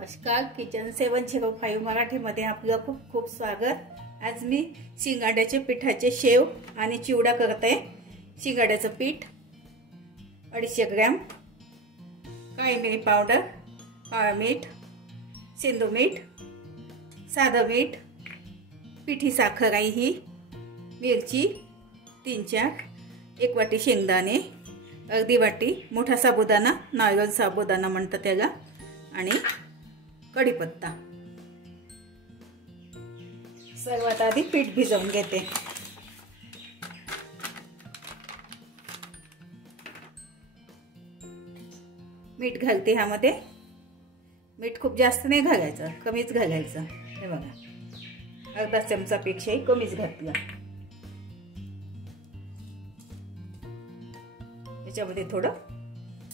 नमस्कार, किचन 705 मराठीमध्ये आपलं खूप खूप स्वागत। आज मी शिंगाड्याचे पिठाचे शेव आणि चिवडा करत आहे। शिंगाड्याचं पीठ 250 ग्रॅम, काळी मिरी पावडर, काळं मीठ, सिंधू मीठ, साधं मीठ, पिठी साखर आहे ही, मिरची 3-4, 1 वाटी शेंगदाणे, अर्धी वाटी मोठा साबुदाणा, नारळ साबुदाणा म्हणतात त्याला, आणि कढीपत्ता। सर्वात आधी पीठ भिजवून घेते। मीठ घालते ह्यामध्ये। मीठ खूप जास्त नाही घालायचं, कमीच घालायचं। हे बघा, अर्धा चमचापेक्षाही कमीच घातलं। याच्यामध्ये थोडं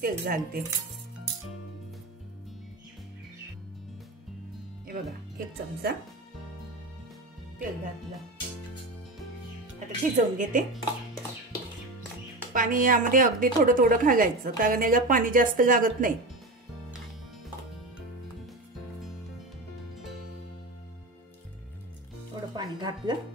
तेल घालते। हे बघा, 1 चमचा तेल घातलं। आता शिजवून घेते। पाणी यामध्ये अगदी थोडं थोडं घालायचं, कारण याला पाणी जास्त लागत नाही। थोडं पाणी घातलं।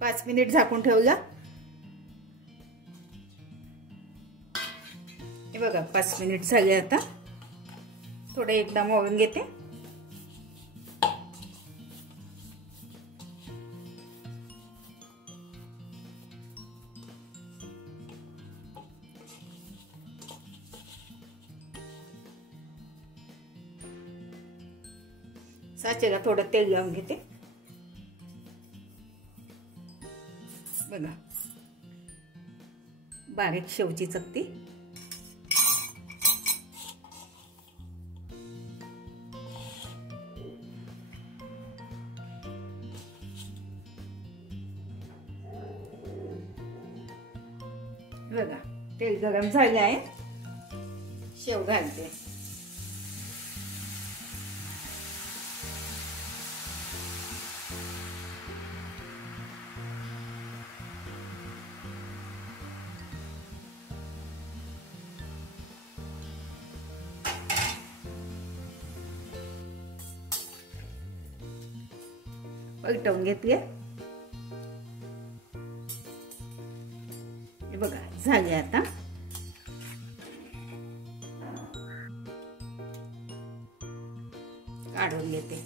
पाच मिनिट झाकून ठेवला। हे बघा, 5 मिनिट झाले। आता थोडं एकदा मळून घेते। साचेला थोडं तेल लावून घेते। बघा, बारीक शेवची चकती। बघा, तेल गरम झाले आहे। शेव घालते। पलटवून घेतले। हे बघा, झाले। आता काढून घेते।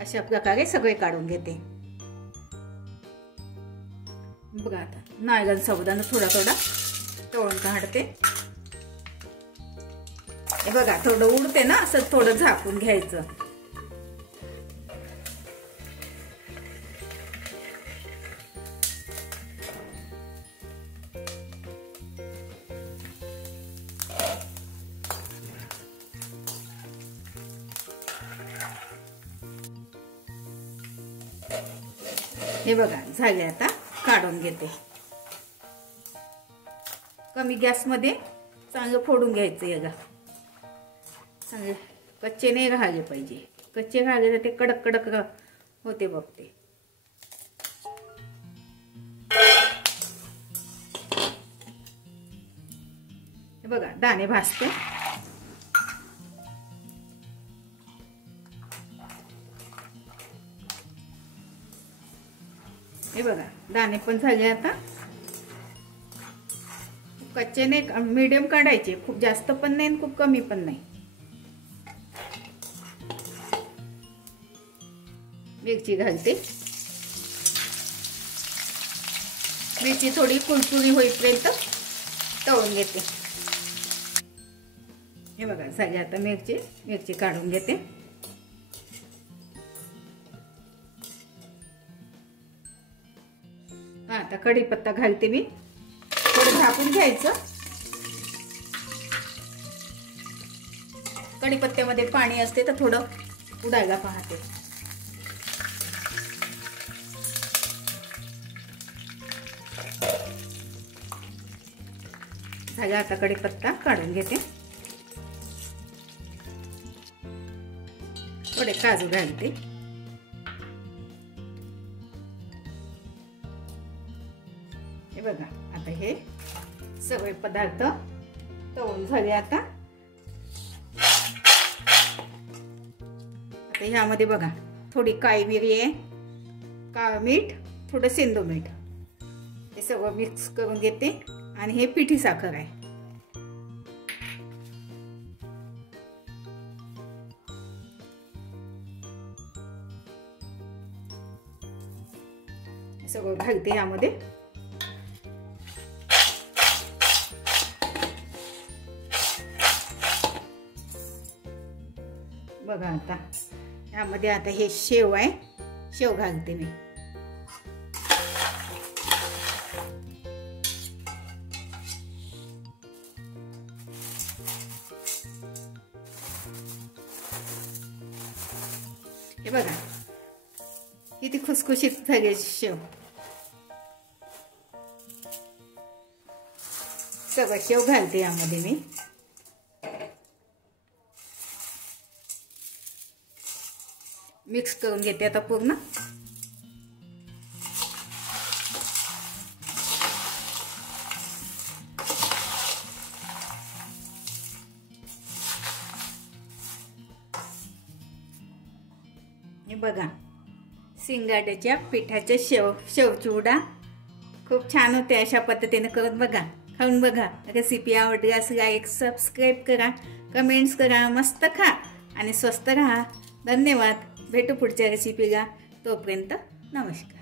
अशा प्रकारे सगळे काढून घेते। बघा, आता नारळ साबुदाणा थोडा थोडा तळून काढते। हे बघा, थोडं उडते ना, असं थोडं झाकून घ्यायचं। हे बघा, झाले। आता काढून घेते। कमी गॅस मध्ये चांगलं फोडून घ्यायचं। याला चांगले कच्चे नाही राहिले पाहिजे। कच्चे राहिले तर ते कडक कडक होते बघते। हे बघा, दाणे भाजते। दाणे पण झाले आता. कच्चे नाही, मीडियम काढायचे, खूप जास्त पण नाही आणि खूप कमी पण नाही. मिरची घालते. मिरची थोडी कुरकुरी होईपर्यंत तळून घेते. हे बघा झाली आता मिरची काढून घेते. आता कढीपत्ता घालते मी. थोडं झाकून घ्यायचं. कढीपत्त्यामध्ये पाणी असते तर थोडं उडायला पाहते. झाला आता कढीपत्ता काढून घेते. थोडे काजू घालते. हे बघा आता हे सगळे पदार्थ तळून झाले. आता ह्यामध्ये बघा थोडी काळी मिरी आहे, काळं मीठ, थोडं सेंदो मीठ, हे सगळं मिक्स करून घेते. आणि हे पिठी साखर आहे. सगळं घालते यामध्ये. बघा आता यामध्ये आता हे शेव आहे, शेव घालते मी. हे बघा किती खुसखुशीत झाली शेव. सगळं शेव घालते यामध्ये मी. मिक्स करून घेते आता पूर्ण. हे बघा शिंगाड्याच्या पिठाच्या शेव चिवडा खूप छान होते. अशा पद्धतीने करून बघा, खाऊन बघा. रेसिपी आवडली असल्यास लाईक सबस्क्राईब करा, कमेंट्स करा. मस्त खा आणि स्वस्त राहा. धन्यवाद. भेटू पुढच्या रेसिपीला. तोपर्यंत नमस्कार.